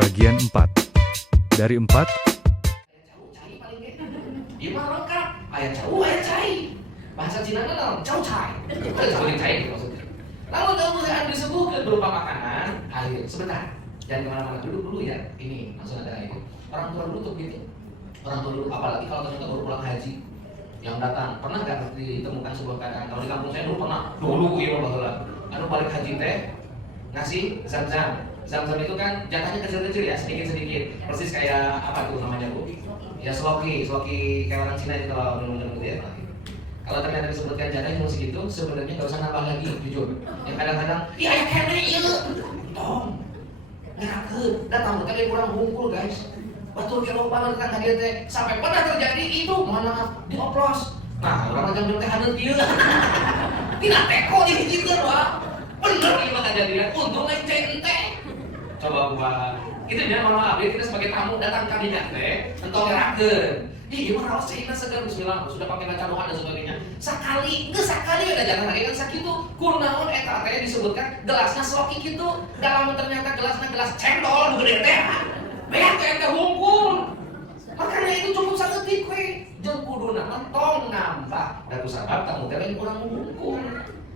Bagian 4. Dari 4, Jauh cai paling ge. Ieu mah lengkap. Aya jauh, aya cai. Bahasa Cina na naon? Jauh cai. Jauh cai gitu maksudnya. Lalu kemudian disebutkan berupa makanan. Ayo, sebentar. Jangan kemana-mana, duduk dulu ya. Ini langsung ada ini. Orang tua dulu tuh begitu. Orang tua dulu, apalagi kalau ternyata baru pulang haji. Yang datang, pernah gak ditemukan sebuah keadaan? Kalau di kampung saya dulu pernah. Dulu ya baheula. Anu balik haji teh ngasih zam-zam. Zam-zam itu kan jatahnya kecil-kecil ya, sedikit-sedikit. Persis kayak apa tuh namanya Bu? Ya sloki kayak orang Cina itu kalau minum-minum gitu ya. Kalau ternyata disebutkan jatahnya cuma segitu, sebenarnya nggak usah nambah lagi, jujur. Yang kadang-kadang, iya ya kene iya, tong, ngerakeun, datang kalian kurang bungkul guys. Betul kalau banget kan hadir teh, sampai pernah terjadi itu, mohon maaf, dioplos. Nah, orang jam teh hadir dia, tidak teko ini gitu Pak. Bener ini mah kejadian, untung lain ente. Coba buat itu dia mohon maaf, kita sebagai tamu datang ke kandidat teh, entong ngerakeun. Ih, gimana harus cina segar bismillah, sudah pakai baca doa dan sebagainya. Sekali ada jangan lagi kan sakitu. Kunaon eta teh disebutkan gelasnya sloki kitu. Dalam ternyata gelasnya gelas cendol gede teh. Beak teh teh hungkul. Makanya itu cukup saeutik we. Jeung kuduna mentong nambah. Da kusabab kamu teh lain kurang hungkul.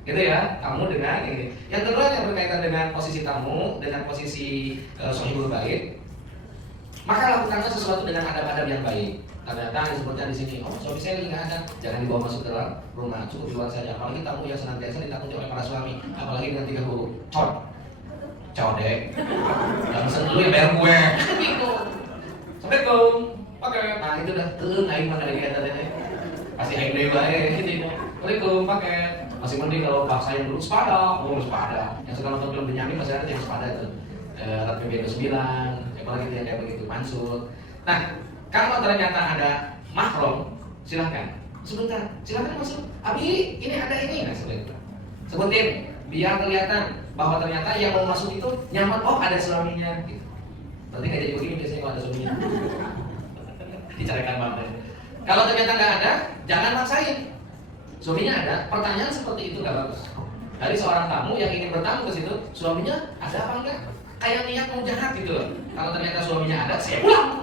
Gitu ya, kamu dengan ini. Yang kedua yang berkaitan dengan posisi tamu, dengan posisi sohibul bait. Maka lakukanlah sesuatu dengan adab-adab yang baik. Ternyata disebutkan di sini, oh suami saya lagi nggak ada, jangan dibawa masuk ke dalam rumah, cukup di luar saja. Apalagi tamu yang senantiasa ditakuti oleh para suami, apalagi dengan 3 huruf, codek, yang pesen dulu ya bayar gue, gitu. Assalamualaikum, pakai, nah itu udah aing makan lagi ada teh, pasti aing deui bae, gitu. Assalamualaikum, pakai, masih mending kalau paksa yang dulu sepada, yang sekarang nonton film Benyamin masih ada yang sepada itu, Rat PB29, apalagi yang kayak begitu, Mansur. Nah, kalau ternyata ada mahram, silahkan. Sebentar, silahkan masuk. Abi, ini ada ini. Nah, sebutin, biar kelihatan bahwa ternyata yang mau masuk itu nyaman. Oh, ada suaminya. Gitu. Berarti nggak jadi begini biasanya kalau ada suaminya. Dicarikan banget. Kalau ternyata nggak ada, jangan maksain. Suaminya ada. Pertanyaan seperti itu nggak bagus. Dari seorang tamu yang ingin bertamu ke situ, suaminya ada apa enggak? Kayak niat mau jahat gitu loh. Kalau ternyata suaminya ada, saya pulang.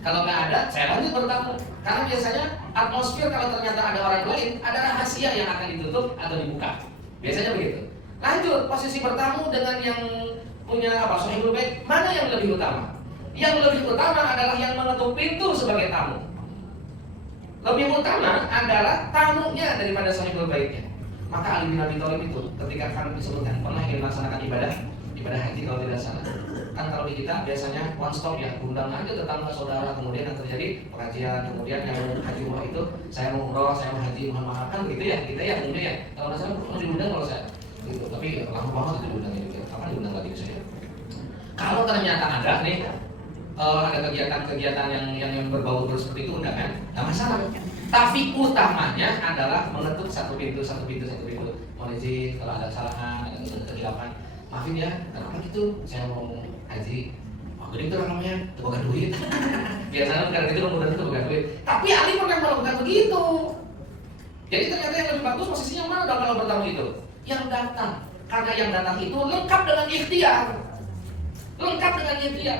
Kalau nggak ada, saya lanjut bertamu. Karena biasanya atmosfer kalau ternyata ada orang lain, ada rahasia yang akan ditutup atau dibuka. Biasanya begitu. Lanjut, posisi bertamu dengan yang punya apa, sohibul bait, mana yang lebih utama? Yang lebih utama adalah yang mengetuk pintu sebagai tamu. Lebih utama adalah tamunya daripada sohibul baitnya. Maka Ali bin Abi Thalib itu ketika kami disebutkan pernah ingin melaksanakan ibadah haji kalau tidak salah. Kan kalau di kita biasanya one stop ya, undang aja tetangga saudara, kemudian yang terjadi pengajian, kemudian yang haji umrah itu saya mau umrah, saya mau haji, mohon maaf kan begitu ya, kita ya kemudian ya kalau nggak salah pernah diundang kalau saya gitu, tapi lama banget itu diundangnya juga, kapan diundang lagi saya? Kalau ternyata ada nih ada kegiatan-kegiatan yang berbau seperti itu undangan, nggak masalah. Tapi utamanya adalah mengetuk satu pintu. Mohon izin kalau ada kesalahan, ada kehilafan. Maafin ya, kenapa gitu? Saya mau haji. Oh, gede itu namanya, tebaga duit. Biasanya karena itu mudah tebaga duit. Tapi Ali pernah melakukan begitu. Jadi ternyata yang lebih bagus posisinya mana dong kalau bertamu itu? Yang datang. Karena yang datang itu lengkap dengan ikhtiar.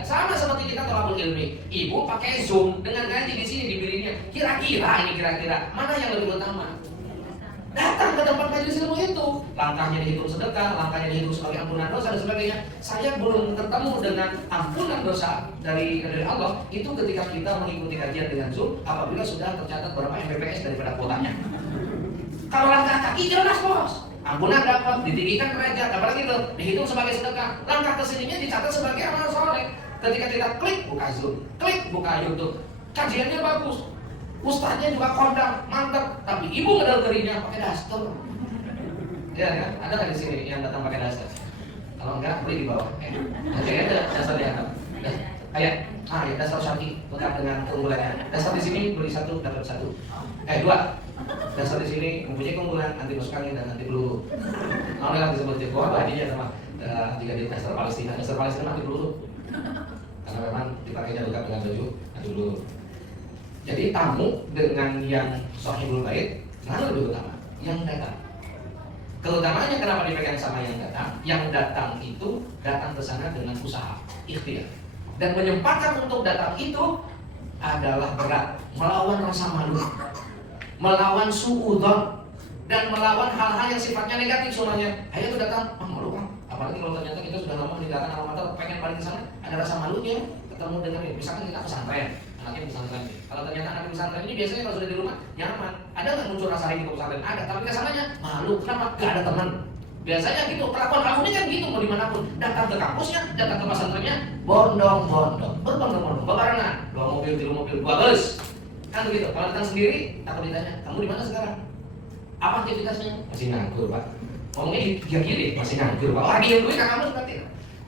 Sama seperti kita tolabul ilmi. Ibu pakai Zoom dengan ngaji di sini di biliknya. Kira-kira mana yang lebih utama? Datang ke tempat majelis ilmu itu, langkahnya dihitung sedekah, langkahnya dihitung sebagai ampunan dosa dan sebagainya. Saya belum ketemu dengan ampunan dosa dari Allah itu ketika kita mengikuti kajian dengan Zoom apabila sudah tercatat berapa Mbps daripada kuotanya. Kalau langkah kaki jelas bos, ampunan dapat, ditinggikan derajat, apalagi itu dihitung sebagai sedekah. Langkah kesininya dicatat sebagai amal soleh. Ketika kita klik buka Zoom, klik buka YouTube, kajiannya bagus. Ustaznya juga kondang, mantap, tapi ibu ngedel-derinya pakai daster. Ya kan? Ada nggak di sini yang datang pakai daster? Kalau enggak, beli di bawah. Nanti ada daster di atas. Kayak, ya daster Shanti, lengkap dengan keunggulannya. Daster di sini beli 1 dapat 1. 2. Daster di sini mempunyai keunggulan anti masuk angin dan anti peluru. Mau nggak disebut jagoan hadiahnya sama jika di daster Palestina anti peluru. Karena memang dipakainya lengkap dengan baju anti peluru. Jadi tamu dengan yang sohibul bait mana lebih utama? Yang datang. Keutamaannya kenapa dipegang sama yang datang? Yang datang itu datang ke sana dengan usaha, ikhtiar. dan menyempatkan untuk datang itu adalah berat. Melawan rasa malu, melawan suudzon, dan melawan hal-hal yang sifatnya negatif semuanya. Ayo tuh datang, malu kan? Apalagi kalau ternyata kita sudah lama meninggalkan alma mater, pengen balik ke sana, ada rasa malunya. Ketemu dengan ini, misalkan kita pesantren, anaknya pesantren. Kalau ternyata anak pesantren ini biasanya kalau sudah di rumah nyaman, ada nggak muncul rasa rindu ke pesantren? Ada, tapi kesananya malu. Kenapa? Gak ada teman. Biasanya gitu, kelakuan kamu ini kan gitu mau dimanapun. Datang ke kampusnya, datang ke pesantrennya, bondong-bondong, berbondong-bondong, bebarengan, 2 mobil, 3 mobil, 2 bus. Kan begitu. Kalau datang sendiri, takut ditanya, kamu di mana sekarang? Apa aktivitasnya? Masih nganggur, Pak. Ngomongnya gila-gila, masih nganggur, Pak. Orang diem gue kan kamu seperti itu.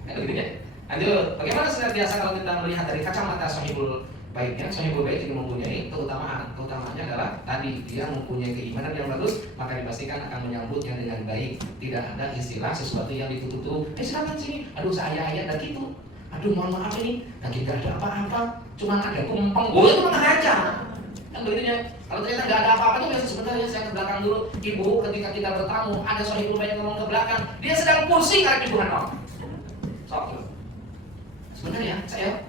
Kan begitu ya. Lanjut, bagaimana senantiasa kalau kita melihat dari kacamata sahibul baiknya? Sahibul baik juga mempunyai keutamaan. Keutamaannya adalah tadi dia mempunyai keimanan yang bagus, maka dipastikan akan menyambutnya dengan baik. Tidak ada istilah sesuatu yang ditutup. Silakan sini. Aduh saya ayat dan gitu. Aduh mohon maaf ini, lagi tidak ada apa-apa. Cuma ada kumpeng. Oh itu mana aja. Kan begitu ya. Kalau ternyata nggak ada apa-apa itu biasa sebentar ya saya ke belakang dulu. Ibu ketika kita bertamu ada sahibul baik ngomong ke belakang, dia sedang pusing karena ibu kan. Sok. Sebenarnya saya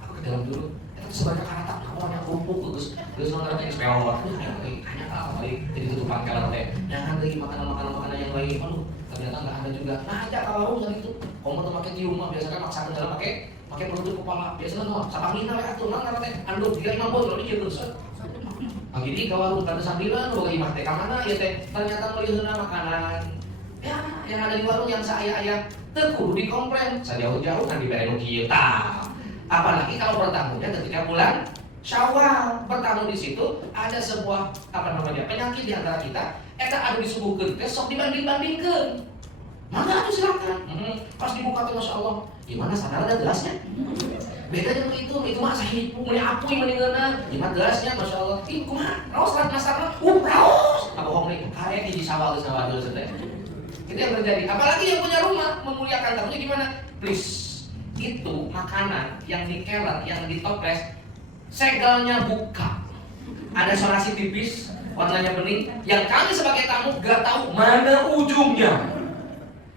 aku ke dalam dulu. Itu sebanyak anak kawan yang kumpul terus orang yang spelor. Hanya apa baik jadi tutupan kalau teh. Jangan lagi makanan yang baik. Aduh, ternyata nggak ada juga. Nah, aja kalau kan itu. Kamu tuh pakai tium mah biasanya maksa ke dalam pakai penutup kepala. Biasanya mah sapak lina ya tuh nang teh. Anduk 3 5 botol ini terus. Pagi ke warung kada sambilan boga imah teh ka mana ya teh. Ternyata melihatna makanan. Ya, yang ada di warung yang saya teguh di komplain, sejauh-jauh kan diberi kieu tah. Apalagi kalau bertamunya ketika bulan Syawal, bertamu di situ ada sebuah penyakit di antara kita, eta adu disuguhkeun teh sok dibanding-bandingkeun. Mangga atuh silakan. Pas dibuka teh masyaallah, gimana sadar ada gelasnya? Beda jeung itu mah sahih mun apuy meninggalna, gimana gelasnya masyaallah. Ih kumaha? Raos rat masarna, raos. Apa bohong nih? Kae di Syawal geus ngawadul teh. Itu yang terjadi. Apalagi yang punya rumah memuliakan tamunya gimana? Please, itu makanan yang dikelet, yang ditoples, segelnya buka. Ada sonasi tipis, warnanya bening, yang kami sebagai tamu gak tahu mana ujungnya.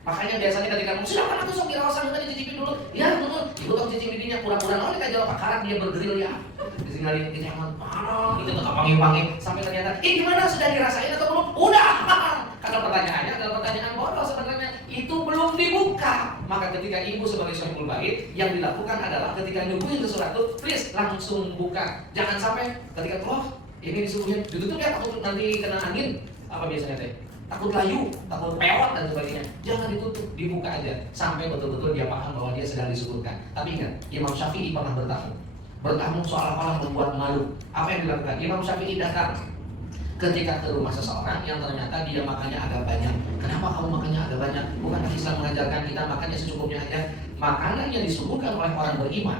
Makanya biasanya ketika kamu silakan aku sok dirawasan kita dicicipin dulu. Ya betul, ibu tak cicipin dinya pura-pura naon kita jawab pakaran dia bergeril ya. Ditinggalin di jangan parah, itu tetap panggil-panggil sampai ternyata, gimana sudah dirasain atau belum? Udah. Karena pertanyaannya adalah pertanyaan bodoh sebenarnya. Itu belum dibuka. Maka ketika ibu sebagai sahibul bait yang dilakukan adalah ketika nyuguhin sesuatu, please langsung buka. Jangan sampai ketika ini disuguhin ditutup ya takut nanti kena angin. Apa biasanya teh? Takut layu, takut pewot dan sebagainya. Jangan ditutup, dibuka aja sampai betul-betul dia paham bahwa dia sedang disuguhkan. Tapi ingat, Imam Syafi'i pernah bertamu seolah-olah membuat malu. Apa yang dilakukan? Imam Syafi'i datang ketika ke rumah seseorang yang ternyata dia makannya agak banyak. Kenapa kamu makannya agak banyak? Bukankah Islam mengajarkan kita makannya secukupnya aja? Makanan yang disuguhkan oleh orang beriman,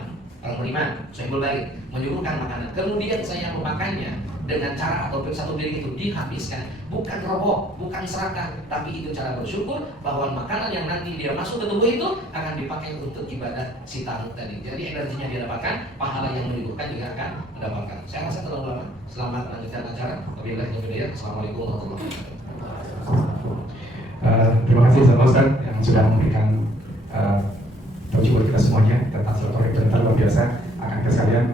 sahibul bait, menyuguhkan makanan. Kemudian saya memakannya dengan cara atau satu piring itu dihabiskan, bukan roboh, bukan serakah, tapi itu cara bersyukur bahwa makanan yang nanti dia masuk ke tubuh itu akan dipakai untuk ibadah si tamu tadi. Jadi energinya dia dapatkan, pahala yang menyuguhkan juga akan mendapatkan. Saya rasa terlalu lama. Selamat melanjutkan acara. Wabillahi taufiq. Assalamualaikum warahmatullahi wabarakatuh. Terima kasih sama Ustaz yang sudah memberikan tahu buat kita semuanya tentang silaturahmi yang luar biasa. Akan sekalian.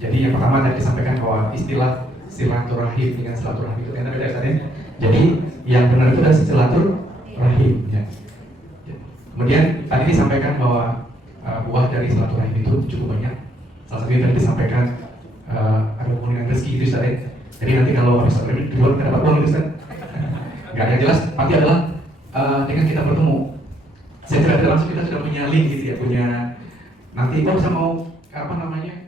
Jadi yang pertama tadi disampaikan bahwa istilah silaturahim dengan silaturahmi itu ternyata beda ya. Jadi yang benar itu adalah silaturahim. Ya. Kemudian tadi disampaikan bahwa buah dari silaturahim itu cukup banyak. Salah satunya tadi disampaikan ada hubungan rezeki itu Ustaz. Jadi nanti kalau habis silaturahim di luar nggak dapat uang itu Ustaz. Nggak ada yang jelas. Pasti adalah dengan kita bertemu. Saya tidak langsung kita sudah punya link gitu ya, punya nanti bisa mau apa namanya